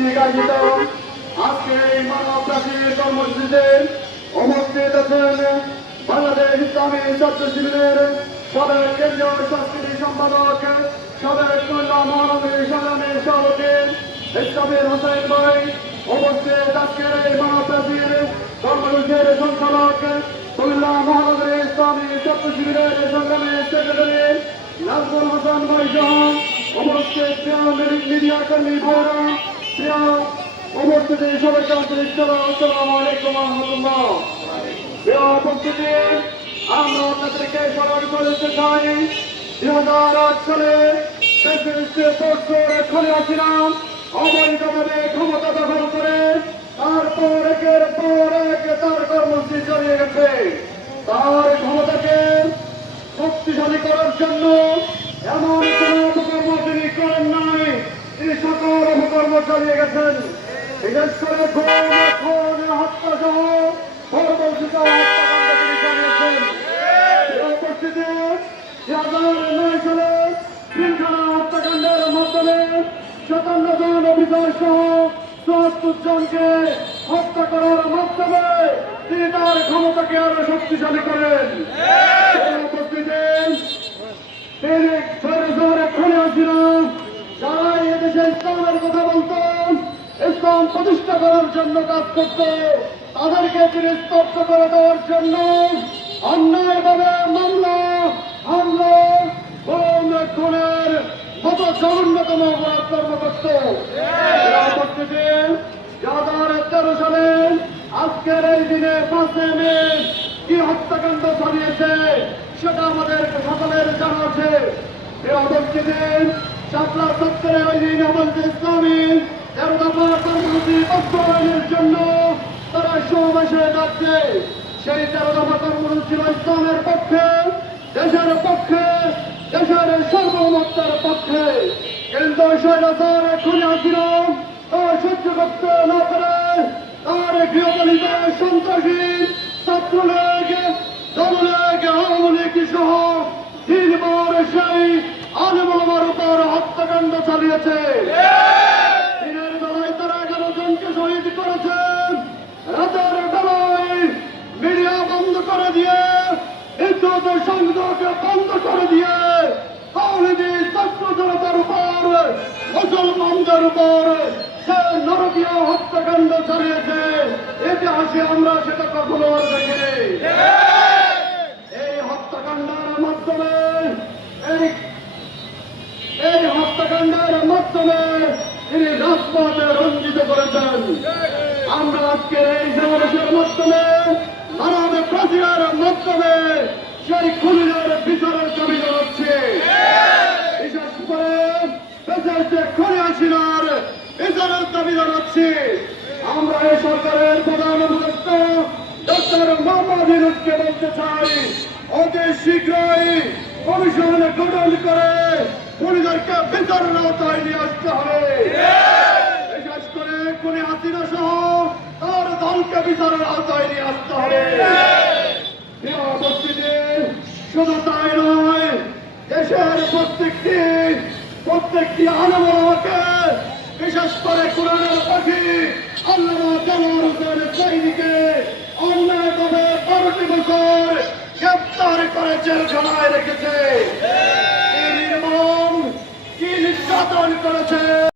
কর্তৃক আজকে এই মানব প্রাচীর কর্মসূচিতে উপস্থিত আছেন বাংলাদেশ ইসলামী ছাত্র শিবিরের সাবেক কেন্দ্রীয় সংস্কৃতি সম্পাদক, সাবেক খুলনা মহানগরী সংগ্রামী সভাপতি ইসলামের হোসেন ভাই। উপস্থিত আজকের এই মানব প্রাচীর কর্মসূচির সঞ্চালক খুলনা মহানগরী ইসলামী ছাত্র শিবিরের সংগ্রামী সেক্রেটারি নাজমুল হাসান ভাই সহ উপস্থিত মিডিয়া কর্মী প্রিয় উপস্থিতি, সবাইকে আন্তরিক সালাম, আসসালামু আলাইকুম রহমতুল্লাহ। প্রিয় উপস্থিতি ক্ষমতা দখল করে, তারপর পর এক তার কর্মসূচি চালিয়ে গেছে। তার ক্ষমতাকে শক্তিশালী করার জন্য চালিয়ে গেছেন। বিশেষ করে হত্যা হত্যাকাণ্ডের মাধ্যমে সাতান্ন জন অভিযোগ সহ জনকে হত্যা করার মাধ্যমে তিনি তার ক্ষমতাকে আরও শক্তিশালী করেন। উপস্থিতি তিনি যারা এদেশে ইসলামের কথা ইসলাম প্রতিষ্ঠা করার জন্য কাজ করত তাদেরকে তিনি স্তব্ধ করে দেওয়ার জন্য অন্যায়ভাবে মামলা, হামলা, খুন, খুনের মতো জঘন্যতম অপরাধ কর্ম করত তেরো সালে আজকের এই দিনে পাঁচে মে কি হত্যাকাণ্ড চালিয়েছে সেটা আমাদের সকলের জানা আছে। শাপলা সত্তরে ওই দিন আমাদের ইসলামী তেরো দফা কর্মসূচি বাস্তবায়নের জন্য তারা সমাবেশে যাচ্ছে। সেই তেরো দফা কর্মসূচি ছিল ইসলামের পক্ষে, দেশের পক্ষে, দেশের সার্বভৌমত্বের পক্ষে। কিন্তু স্বৈরাচার খুলে আসিল তার সহ্য করতে না পারে। তার গৃহপালিত সন্ত্রাসী ছাত্রলীগ, দললীগ, আওয়ামী লীগ সহ তিনবার সেই আলমার উপর হত্যাকাণ্ড চালিয়েছে। করে দিয়ে বিদ্যুৎ সংযোগ বন্ধ করে দিয়ে আওয়ামী ছাত্র জনতার উপর, মুসলমানদের উপর সে নরকীয় হত্যাকাণ্ড চালিয়েছে। ইতিহাসে আমরা সেটা কখনো দেখিনি। সেই খুনিদের বিচারের দাবি জানাচ্ছে। বিশেষ করে যে খুনি আসিনার বিচারের দাবি জানাচ্ছি। আমরা এই সরকারের প্রধান উপদেষ্টা ডক্টর মোহাম্মদ ইউনুসকে বলতে চাই অতি শীঘ্রই কমিশন গঠন করে খুনিদেরকে বিচারের আওতায় নিয়ে আসতে হবে। বিশেষ করে খুনি হাসিনা সহ তার দলকে বিচারের আওতায় নিয়ে আসতে হবে। শুধু তাই নয়, দেশের প্রত্যেকটি প্রত্যেকটি আলমকে বিশেষ করে কোরআনের পাখি আল্লামা জামাল হোসেন সাইদিকে অন্যায়ভাবে বারোটি বছর গ্রেপ্তার করে জেলখানায় রেখেছে। কি নির্মম কি করেছে?